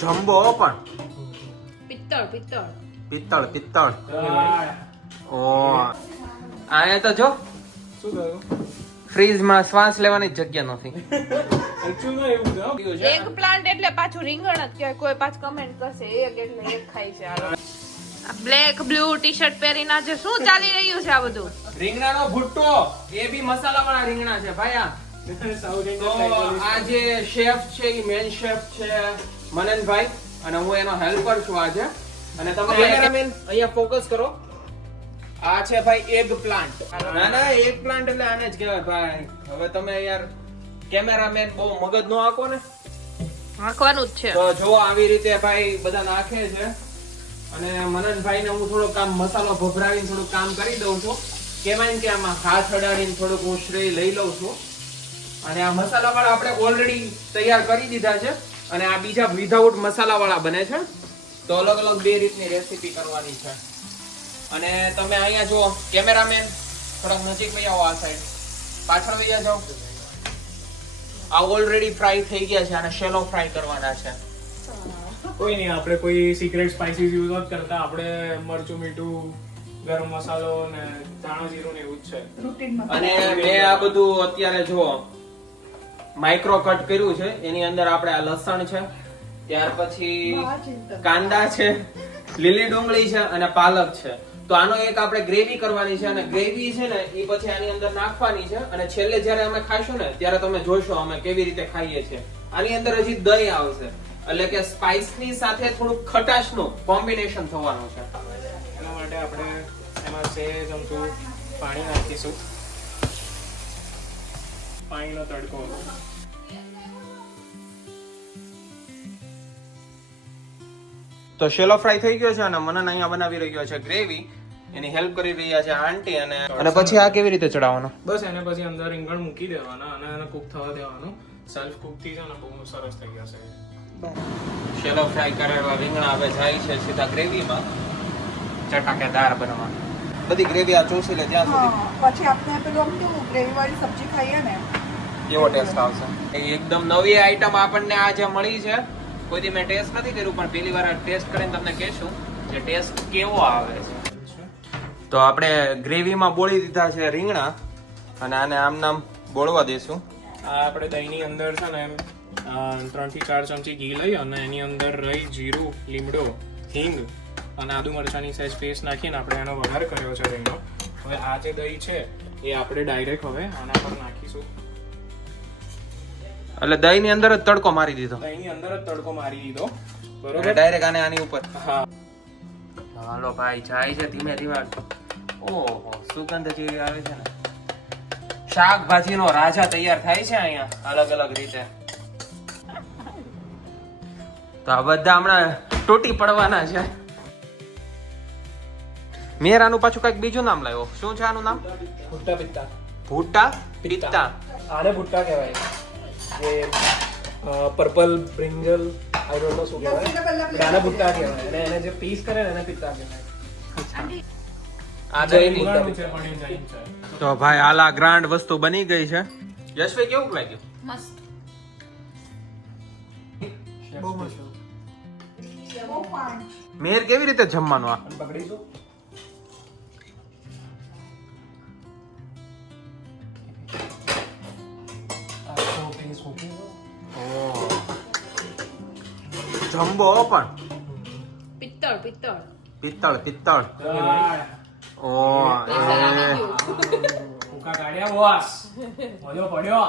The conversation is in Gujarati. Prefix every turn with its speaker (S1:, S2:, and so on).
S1: જમ્બો પણ.
S2: પિત્તળ પિત્તળ.
S1: પિત્તળ પિત્તળ. ઓ. આયા તો જો.
S3: શું થયું
S1: ફ્રીજમાં શ્વાસ લેવાની જગ્યા નથી.
S2: એક પ્લાન્ટ એટલે પાછું રીંગણ જ કહેવાય. કોઈ પાછું કમેન્ટ કરશે એક એટલે એક ખાય છે આ બ્લેક બ્લુ ટી શર્ટ પહેરીને આજે શું ચાલી રહ્યું છે આ બધું?
S1: રીંગણાનો ભુટ્ટો એ બી મસાલા વાળા રીંગણા છે ભાઈ આ. તો આ જે શેફ છે એ મેન શેફ છે મનનભાઈ અને હું એનો હેલ્પર છું આજે. અને તમે કેમેરામેન અહીંયા ફોકસ કરો. આ છે ભાઈ એગ પ્લાન્ટ ના ના એગ પ્લાન્ટ એટલે આને જ કહેવાય ભાઈ. હવે તમે યાર કેમેરામેન બહુ મગજ નો આંકો ને.
S2: નાખવાનું જ છે.
S1: તો જો આવી રીતે ભાઈ બધા નાખે છે. અને મનનભાઈ ને હું થોડો કામ મસાલો ભભરાવીને થોડું કામ કરી દઉં છું. કેમાં કે આમાં હાથ અડાડીને થોડુંક હું શ્રેય લઈ લઉં છું. અને આ મસાલા વાળા આપણે ઓલરેડી તૈયાર કરી દીધા છે અને આ બીજા વિધાઉટ મસાલા વાળા બને છે. તો અલગ અલગ બે રીતની રેસીપી કરવાની છે. અને તમે અહીંયા જો કેમેરામેન થોડાક નજીક વહી આવો આ સાઈડ પાછળ વહી જાઓ આ ઓલરેડી ફ્રાય થઈ ગયા છે અને શેલો ફ્રાય કરવાના છે.
S3: કોઈ નહીં આપણે કોઈ સિક્રેટ સ્પાઇસીસ યુઝ નથી કરતા. આપણે મરચું મીઠું ગરમ મસાલો ને ધાણા જીરું ને એવું જ છે.
S1: અને મેં આ બધું અત્યારે જો માઇક્રો કટ કર્યું છે. એની અંદર આપણે આ લસણ છે, ત્યાર પછી કાંદા છે, લીલી ડુંગળી છે અને પાલક છે. તો આનો એક આપણે ગ્રેવી કરવાની છે અને ગ્રેવી છે ને એ પછી આની અંદર નાખવાની છે અને છેલ્લે જ્યારે અમે ખાઈશું ને, ત્યારે તમે જોશો અમે કેવી રીતે ખાઈએ છીએ. આની અંદર હજી દહીં આવશે. એટલે કે સ્પાઇસની સાથે થોડુંક ખટાશનું કોમ્બિનેશન થવાનું છે.
S3: એના માટે આપણે એમાં સેજ, અમથું પાણી નાખીશું. પાણીનો તડકો
S1: તો શેલો ફ્રાય થઈ ગયો છે અને મનન અહીંયા બનાવી રહ્યો છે ગ્રેવી. એની હેલ્પ કરી રહ્યા છે આંટી અને અને પછી આ કેવી રીતે ચડાવવાનો?
S3: બસ એને પછી અંદર રીંગણ મૂકી દેવાના અને એને કુક થવા દેવાનું. સેલ્ફ કુકથી છે ને બહુ સરસ થઈ જશે
S1: શેલો ફ્રાય કરેલા રીંગણા હવે જાય છે સીધા ગ્રેવીમાં. ચટાકેદાર બનવા બધી ગ્રેવી આ ચોસી લે ત્યાં સુધી.
S4: પછી આપણે પેલું આમ કેવું ગ્રેવી વાળી સબ્જી ખાઈએ ને
S1: એવો ટેસ્ટ આવશે? એ એકદમ નવી આઈટમ આપણને આજે મળી છે કોઈ દી મેં ટેસ્ટ નથી કર્યું પણ પહેલી વાર ટેસ્ટ કરીને તમને કહેશું કે ટેસ્ટ કેવો આવે છે. તો આપણે ગ્રેવીમાં બોળી દીધા છે રીંગણા અને આને આમ નામ બોળવા દઈશું
S3: આ આપણે દહીંની અંદર છે ને એમ ત્રણથી ચાર ચમચી ઘી લઈ અને એની અંદર રહી જીરું લીમડો હિંગ અને આદુ મરચાંની સાઈઝ પેસ્ટ નાખીને આપણે એનો વઘાર કર્યો છે રીંગણો. હવે આ જે દહીં છે એ આપણે ડાયરેક્ટ હવે આના પર નાખીશું.
S1: એટલે દહીં ની અંદર જ તડકો મારી દીધો.
S3: દહીંની અંદર જ તડકો મારી દીધો. બરોબર?
S1: ડાયરેક્ટ આને આની ઉપર.
S3: હા.
S1: હાલો ભાઈ જાય છે ધીમે ધીમે. ઓહો સુગંધ જેવી આવે છે ને. શાકભાજીનો રાજા તૈયાર થાય છે અહીંયા અલગ અલગ રીતે. તો આ બધા હમણાં તૂટી પડવાના છે. મેરાનું પાછું કંઈક બીજું નામ લાવ્યો. શું છે આનું નામ?
S3: ભૂટા પિત્તા.
S1: ભૂટા પિત્તા.
S3: આને ભૂટા કહેવાય. જે purple brinjal I don't know શું કહેવાય. નાના ભૂતા કહેવાય. અને એને જે પીસ કરે એને પિત્તા કહેવાય.
S1: આ
S3: આ
S1: દહીંની.
S3: છે પણ એ જૈન
S1: તો ભાઈ આલા ગ્રાન્ડ વસ્તુ બની ગઈ છે. યશભાઈ કેવું લાગ્યું?
S2: મસ્ત.
S3: બહુ મસ્ત.
S1: મેર કેવી રીતે જમવાનું આ?
S3: અને પકડીશું આખો piece મૂકીશું.
S1: જમ્બો પણ
S2: પિત્તળ પિત્તળ
S1: પિત્તળ પિત્તળ
S3: હા.
S1: ઓ
S2: પૈસા લાગી
S1: એ
S2: ગયું.
S3: ભૂકા કાઢ્યા બોસ મજો પડ્યો